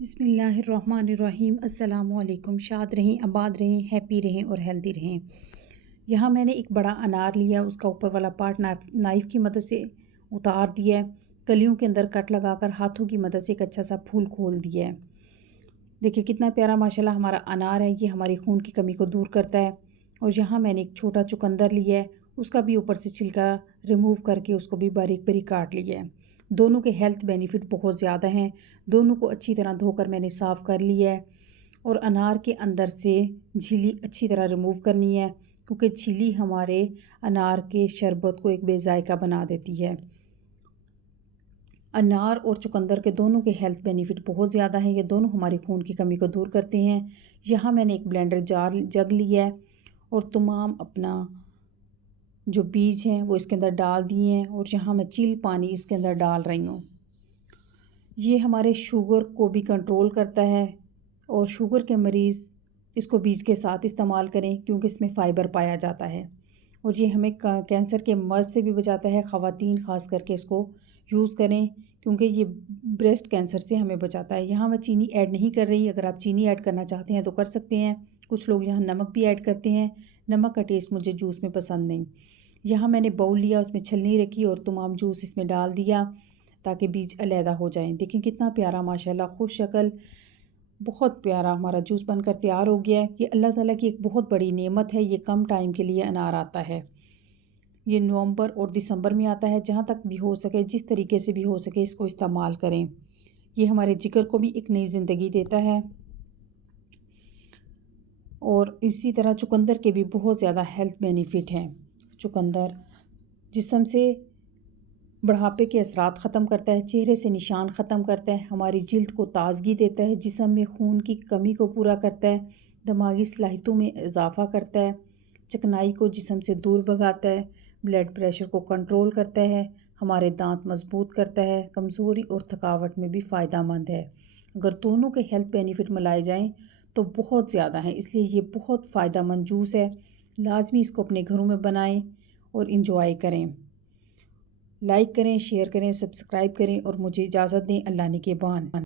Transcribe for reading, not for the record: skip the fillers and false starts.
बिस्मिल्लाहिर्रहमानिर्रहीम। अस्सलामुअलैकुम। शाद रहें, आबाद रहें, हैप्पी रहें और हेल्दी रहें। यहाँ मैंने एक बड़ा अनार लिया, उसका ऊपर वाला पार्ट नाइफ़ की मदद से उतार दिया है। कलियों के अंदर कट लगाकर हाथों की मदद से एक अच्छा सा फूल खोल दिया है। देखिए कितना प्यारा माशाल्लाह हमारा अनार है। ये हमारी खून की कमी को दूर करता है। और यहाँ मैंने एक छोटा चुकंदर लिया है, उसका भी ऊपर से छिलका रिमूव करके उसको भी बारीक बारीक काट लिया है। दोनों के हेल्थ बेनिफिट बहुत ज़्यादा हैं। दोनों को अच्छी तरह धोकर मैंने साफ़ कर लिया है। और अनार के अंदर से झिल्ली अच्छी तरह रिमूव करनी है, क्योंकि झिल्ली हमारे अनार के शरबत को एक बेजायका बना देती है। अनार और चुकंदर के दोनों के हेल्थ बेनिफिट बहुत ज़्यादा हैं। ये दोनों हमारी खून की कमी को दूर करते हैं। यहाँ मैंने एक ब्लेंडर जग लिया है और तमाम अपना जो बीज हैं वो इसके अंदर डाल दिए हैं। और यहाँ मैं चिल पानी इसके अंदर डाल रही हूँ। ये हमारे शुगर को भी कंट्रोल करता है और शुगर के मरीज़ इसको बीज के साथ इस्तेमाल करें, क्योंकि इसमें फ़ाइबर पाया जाता है। और ये हमें कैंसर के मर्ज़ से भी बचाता है। ख़वातीन ख़ास करके इसको यूज़ करें, क्योंकि ये ब्रेस्ट कैंसर से हमें बचाता है। यहाँ मैं चीनी ऐड नहीं कर रही। अगर आप चीनी ऐड करना चाहते हैं तो कर सकते हैं। कुछ लोग यहाँ नमक भी ऐड करते हैं। नमक का टेस्ट मुझे जूस में पसंद नहीं। यहाँ मैंने बाउल लिया, उसमें छलनी रखी और तमाम जूस इसमें डाल दिया ताकि बीज अलहदा हो जाएं। देखें कितना प्यारा माशाल्लाह खुश शक्ल बहुत प्यारा हमारा जूस बनकर तैयार हो गया है। ये अल्लाह ताला की एक बहुत बड़ी नेमत है। ये कम टाइम के लिए अनार आता है। ये नवंबर और दिसंबर में आता है। जहाँ तक भी हो सके, जिस तरीके से भी हो सके, इसको इस्तेमाल करें। ये हमारे जिगर को भी एक नई ज़िंदगी देता है। और इसी तरह चुकंदर के भी बहुत ज़्यादा हेल्थ बेनिफिट हैं। चुकंदर जिस्म से बुढ़ापे के असरात ख़त्म करता है, चेहरे से निशान ख़त्म करता है, हमारी जिल्द को ताज़गी देता है, जिस्म में खून की कमी को पूरा करता है, दिमागी सलाहियतों में इजाफ़ा करता है, चिकनाई को जिस्म से दूर भगाता है, ब्लड प्रेशर को कंट्रोल करता है, हमारे दांत मजबूत करता है, कमज़ोरी और थकावट में भी फ़ायदेमंद है। अगर दोनों के हेल्थ बेनिफिट मिलाए जाएँ तो बहुत ज़्यादा हैं, इसलिए ये बहुत फ़ायदेमंद जूस है। लाजमी इसको अपने घरों में बनाएं और इंजॉय करें। लाइक करें, शेयर करें, सब्सक्राइब करें और मुझे इजाज़त दें। अल्लाह निगहबान।